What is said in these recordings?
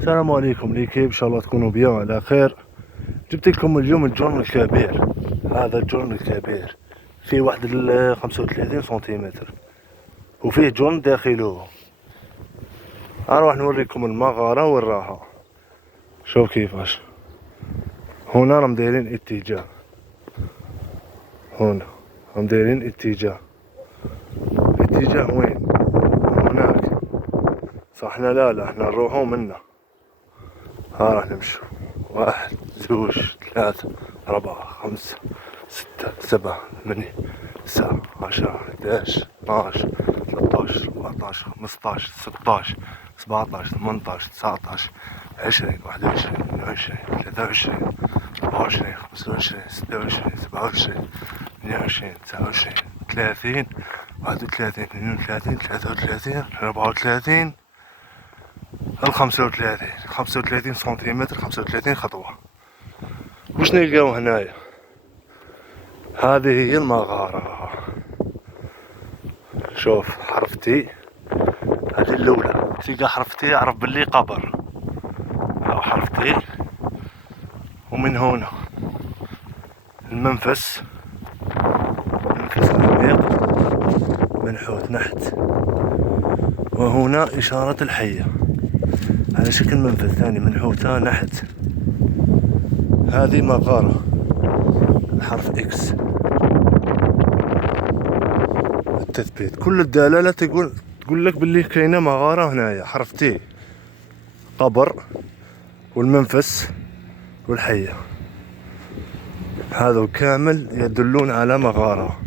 السلام عليكم ليكيب، ان شاء الله تكونوا بيان على خير. جبت لكم اليوم الجرن الكبير. هذا الجرن الكبير فيه واحد 35 سنتيمتر وفيه جرن داخله. اروح نوريكم المغارة وراها. شوف كيفاش هنا راهم دايرين اتجاه، هنا راهم دايرين اتجاه وين؟ هناك صح. احنا لا احنا نروحو منا. ها راح نمشو 1 2 3 4 5 6 7 8 9 10 11 12 13 14 15 16 17 18 19 20 21 22 23 24 25 26 27 28 29 30 31 32 33 34 35 سنتيمتر، 35 خطوة. وش نلقاو هنايا؟ هذه هي المغارة. شوف حرفتي هذه الأولى، تلقى حرفتي أعرف باللي قبر أو حرفتي. ومن هنا المنفس عميق منحوت نحت، وهنا إشارة الحية على شكل منفذ ثاني منحوتة نحت. هذه مغارة حرف اكس. التثبيت كل الدلالة تقول لك باللي كاينة مغارة هنايا. حرف تي قبر والمنفس والحية، هذا كامل يدلون على مغارة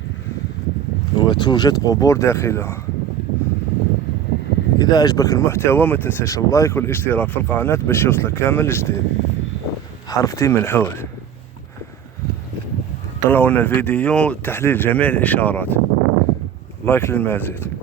وتوجد قبور داخلها. إذا عجبك المحتوى ما تنساش اللايك والاشتراك في القناة باش يوصلك كامل الجديد. حرفتي منحوت. طلعوا لنا الفيديو تحليل جميع الإشارات. لايك للمزيد.